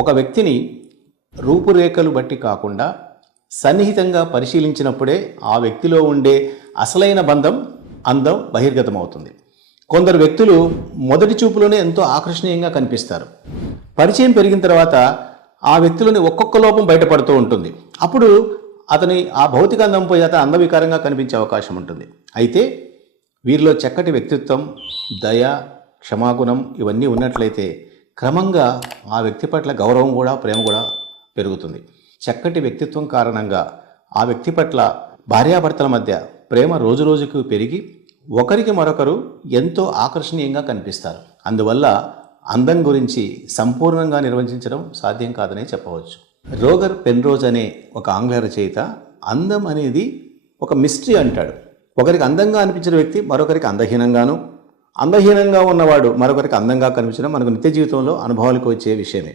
ఒక వ్యక్తిని రూపురేఖలు బట్టి కాకుండా సన్నిహితంగా పరిశీలించినప్పుడే ఆ వ్యక్తిలో ఉండే అసలైన బంధం అందం బహిర్గతమవుతుంది. కొందరు వ్యక్తులు మొదటి చూపులోనే ఎంతో ఆకర్షణీయంగా కనిపిస్తారు. పరిచయం పెరిగిన తర్వాత ఆ వ్యక్తిలోని ఒక్కొక్క లోపం బయటపడుతూ ఉంటుంది. అప్పుడు అతని ఆ భౌతిక అందం పోయి అతను అందవికారంగా కనిపించే అవకాశం ఉంటుంది. అయితే వీరిలో చక్కటి వ్యక్తిత్వం దయ క్షమాగుణం ఇవన్నీ ఉన్నట్లయితే క్రమంగా ఆ వ్యక్తి పట్ల గౌరవం కూడా ప్రేమ కూడా పెరుగుతుంది. చక్కటి వ్యక్తిత్వం కారణంగా ఆ వ్యక్తి పట్ల భార్యాభర్తల మధ్య ప్రేమ రోజు రోజుకు పెరిగి ఒకరికి మరొకరు ఎంతో ఆకర్షణీయంగా కనిపిస్తారు. అందువల్ల అందం గురించి సంపూర్ణంగా నిర్వచించడం సాధ్యం కాదనే చెప్పవచ్చు. రోగర్ పెన్రోజ్ అనే ఒక ఆంగ్ల రచయిత అందం అనేది ఒక మిస్టరీ అంటాడు. ఒకరికి అందంగా అనిపించిన వ్యక్తి మరొకరికి అందహీనంగాను అందహీనంగా ఉన్నవాడు మరొకరికి అందంగా కనిపించడం మనకు నిత్య జీవితంలో అనుభవాలకు వచ్చే విషయమే.